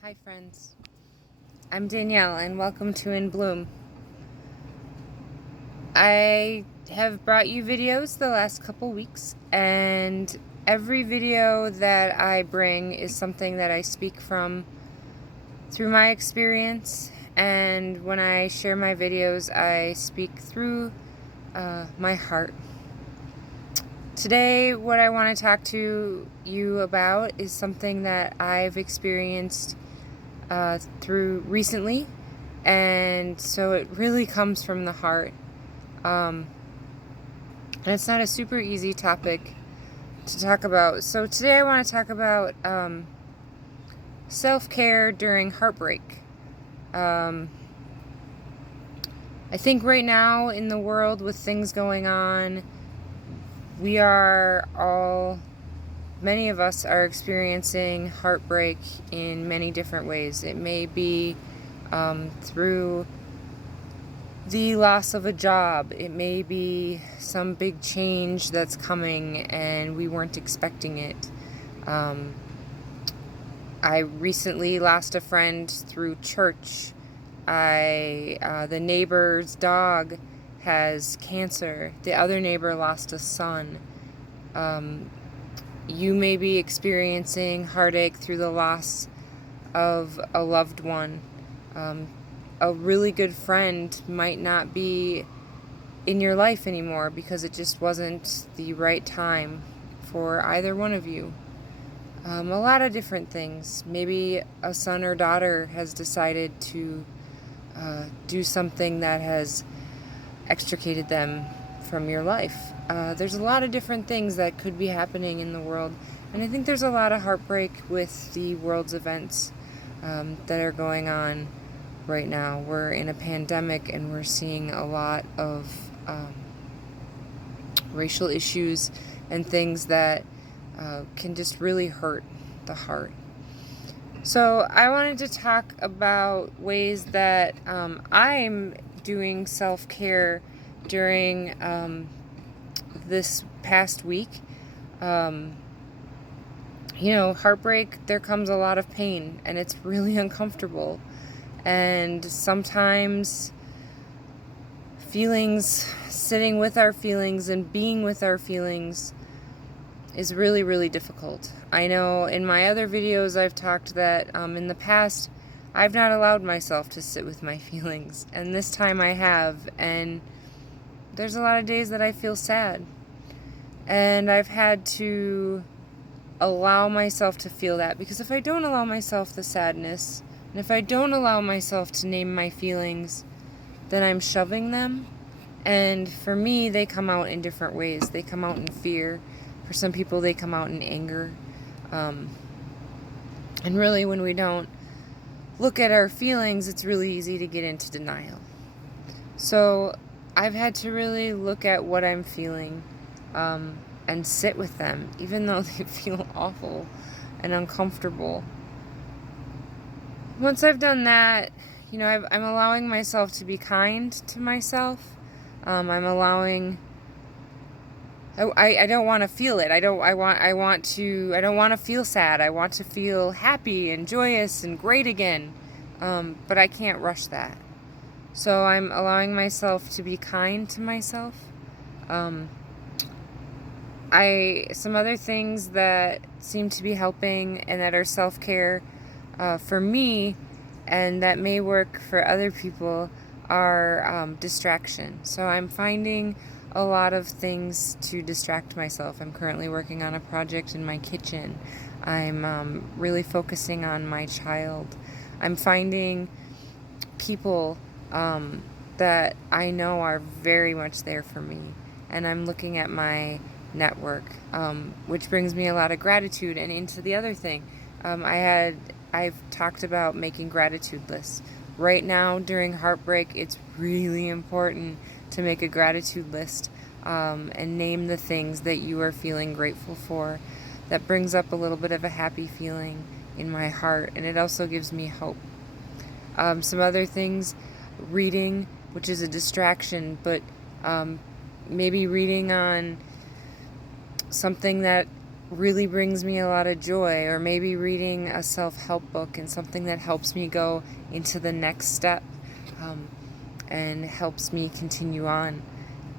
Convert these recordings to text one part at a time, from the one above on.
Hi friends, I'm Danielle and welcome to In Bloom. I have brought you videos the last couple weeks, and every video that I bring is something that I speak from through my experience, and when I share my videos I speak through my heart. Today what I want to talk to you about is something that I've experienced through recently, and so it really comes from the heart. And it's not a super easy topic to talk about. So today I want to talk about self-care during heartbreak. I think right now in the world with things going on, many of us are experiencing heartbreak in many different ways. It may be through the loss of a job. It may be some big change that's coming and we weren't expecting it. I recently lost a friend through church. The neighbor's dog has cancer. The other neighbor lost a son. You may be experiencing heartache through the loss of a loved one. A really good friend might not be in your life anymore because it just wasn't the right time for either one of you. A lot of different things. Maybe a son or daughter has decided to do something that has extricated them from your life. There's a lot of different things that could be happening in the world, and I think there's a lot of heartbreak with the world's events that are going on right now. We're in a pandemic and we're seeing a lot of racial issues and things that can just really hurt the heart. So I wanted to talk about ways that I'm doing self-care during this past week. Heartbreak, there comes a lot of pain and it's really uncomfortable. And sometimes sitting with our feelings and being with our feelings is really, really difficult. I know in my other videos I've talked that in the past I've not allowed myself to sit with my feelings, and this time I have, and there's a lot of days that I feel sad, and I've had to allow myself to feel that, because if I don't allow myself the sadness, and if I don't allow myself to name my feelings, then I'm shoving them. And for me, they come out in different ways. They come out in fear. For some people, they come out in anger. And really, when we don't look at our feelings, it's really easy to get into denial. So I've had to really look at what I'm feeling and sit with them, even though they feel awful and uncomfortable. Once I've done that, I'm allowing myself to be kind to myself. I don't want to feel it. I don't want to feel sad. I want to feel happy and joyous and great again. But I can't rush that. So I'm allowing myself to be kind to myself. Some other things that seem to be helping and that are self-care for me, and that may work for other people, are distraction. So I'm finding a lot of things to distract myself. I'm currently working on a project in my kitchen. I'm really focusing on my child. I'm finding people that I know are very much there for me, and I'm looking at my network, which brings me a lot of gratitude. And into the other thing, I've talked about making gratitude lists. Right now during heartbreak, it's really important to make a gratitude list and name the things that you are feeling grateful for. That brings up a little bit of a happy feeling in my heart, and it also gives me hope. Some other things, reading, which is a distraction, but maybe reading on something that really brings me a lot of joy, or maybe reading a self-help book and something that helps me go into the next step, and helps me continue on,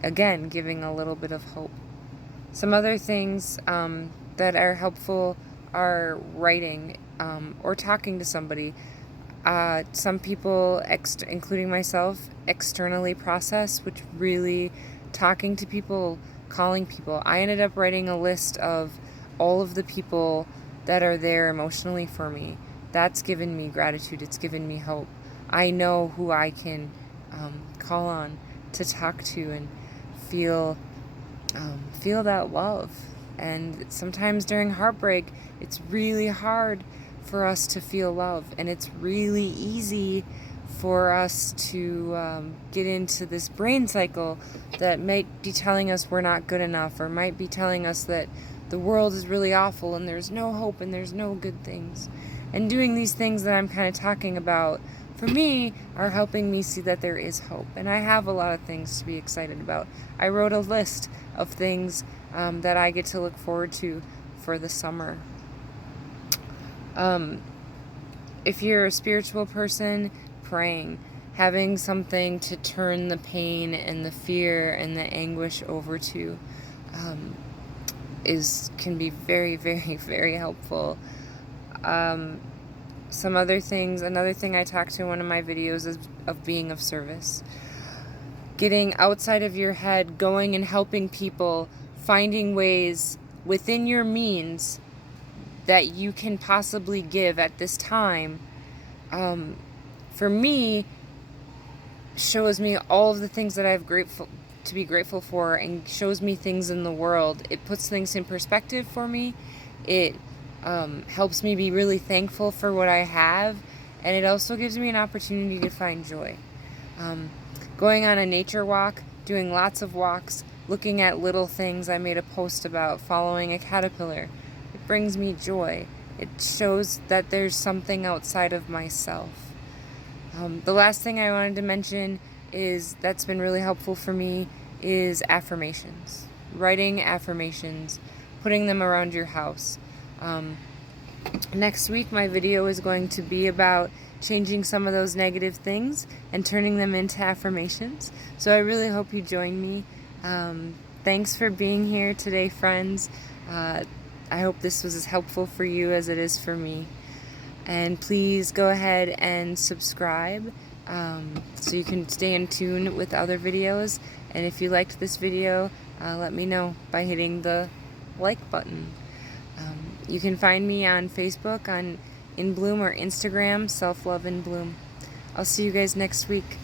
again giving a little bit of hope. Some other things that are helpful are writing, or talking to somebody. Some people, including myself, externally process, which really talking to people, calling people. I ended up writing a list of all of the people that are there emotionally for me. That's given me gratitude. It's given me hope. I know who I can call on to talk to and feel that love. And sometimes during heartbreak, it's really hard for us to feel love, and it's really easy for us to get into this brain cycle that might be telling us we're not good enough, or might be telling us that the world is really awful and there's no hope and there's no good things. And doing these things that I'm kind of talking about, for me, are helping me see that there is hope. And I have a lot of things to be excited about. I wrote a list of things that I get to look forward to for the summer. If you're a spiritual person, praying, having something to turn the pain and the fear and the anguish over to, can be very, very, very helpful. Some other things, another thing I talked to in one of my videos is of being of service. Getting outside of your head, going and helping people, finding ways within your means that you can possibly give at this time, for me, shows me all of the things that I have to be grateful for, and shows me things in the world. It puts things in perspective for me. It helps me be really thankful for what I have, and it also gives me an opportunity to find joy. Going on a nature walk, doing lots of walks, looking at little things. I made a post about following a caterpillar. It brings me joy. It shows that there's something outside of myself. The last thing I wanted to mention is that's been really helpful for me is affirmations. Writing affirmations, putting them around your house. Next week my video is going to be about changing some of those negative things and turning them into affirmations. So I really hope you join me. Thanks for being here today, friends. I hope this was as helpful for you as it is for me. And please go ahead and subscribe so you can stay in tune with other videos. And if you liked this video, let me know by hitting the like button. You can find me on Facebook, on In Bloom, or Instagram, Self Love in Bloom. I'll see you guys next week.